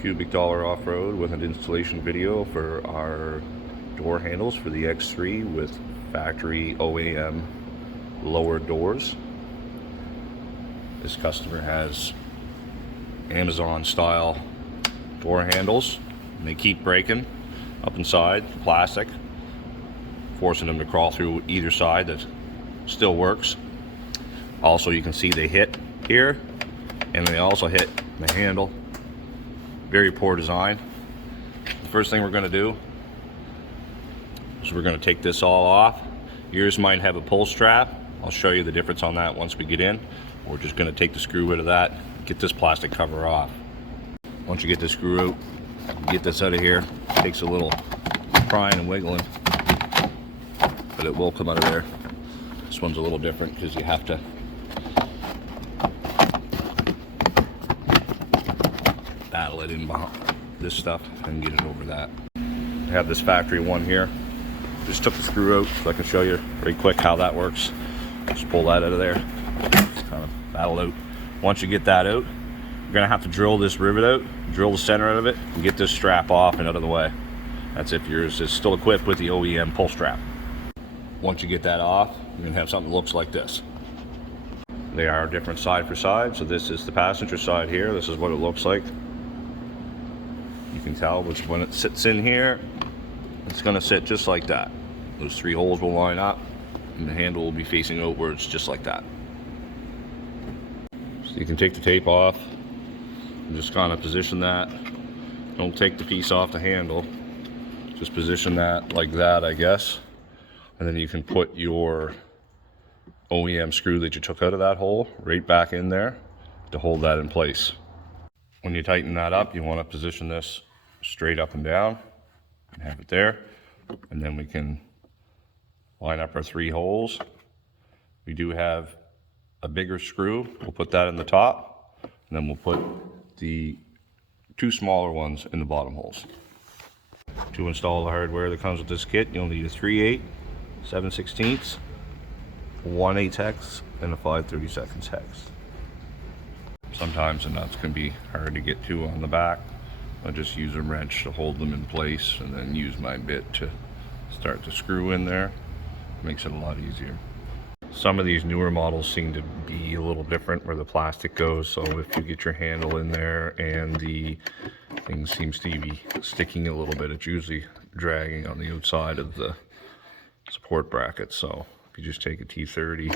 cubic dollar off-road with an installation video for our door handles for the X3 with factory OEM lower doors. This customer has Amazon style door handles and they keep breaking up inside the plastic, forcing them to crawl through either side. That still works. Also, you can see they hit here and they also hit the handle. Very poor design. The first thing we're going to do is we're going to take this all off. Yours might have a pull strap. I'll show you the difference on that once we get in. We're just going to take the screw out of that, get this plastic cover off. Once you get the screw out, get this out of here. It takes a little prying and wiggling, but it will come out of there. This one's a little different because you have to battle it in behind this stuff and get it over that. I have this factory one here. Just took the screw out so I can show you very quick how that works. Just pull that out of there. Just kind of battle out. Once you get that out, you're gonna have to drill this rivet out, drill the center out of it, and get this strap off and out of the way. That's if yours is still equipped with the OEM pull strap. Once you get that off, you're gonna have something that looks like this. They are different side for side. So this is the passenger side here. This is what it looks like. You can tell which when it sits in here, it's gonna sit just like that. Those three holes will line up and the handle will be facing outwards just like that. So you can take the tape off and just kind of position that. Don't take the piece off the handle. Just position that like that, I guess. And then you can put your OEM screw that you took out of that hole right back in there to hold that in place. When you tighten that up, you want to position this straight up and down and have it there. And then we can line up our three holes. We do have a bigger screw. We'll put that in the top, and then we'll put the two smaller ones in the bottom holes. To install the hardware that comes with this kit, you'll need a 3/8, 7/16, 1/8 hex, and a 5/32 hex. Sometimes the nuts can be hard to get to on the back. I'll just use a wrench to hold them in place and then use my bit to start the screw in there. Makes it a lot easier. Some of these newer models seem to be a little different where the plastic goes, so if you get your handle in there and the thing seems to be sticking a little bit, it's usually dragging on the outside of the support bracket. So if you just take a T30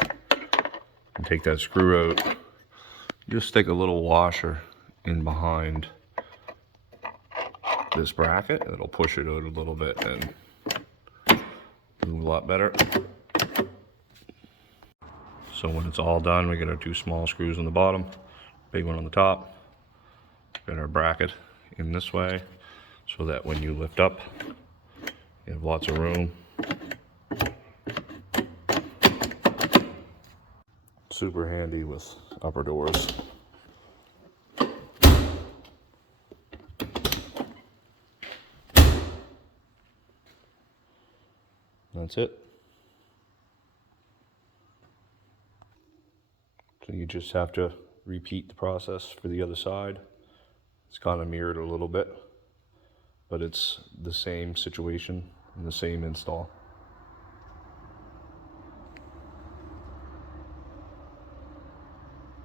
and take that screw out, just stick a little washer in behind this bracket. It'll push it out a little bit and move a lot better. So when it's all done, we get our two small screws on the bottom, big one on the top. Got our bracket in this way so that when you lift up, you have lots of room. Super handy with upper doors. That's it. So you just have to repeat the process for the other side. It's kind of mirrored a little bit, but it's the same situation and the same install.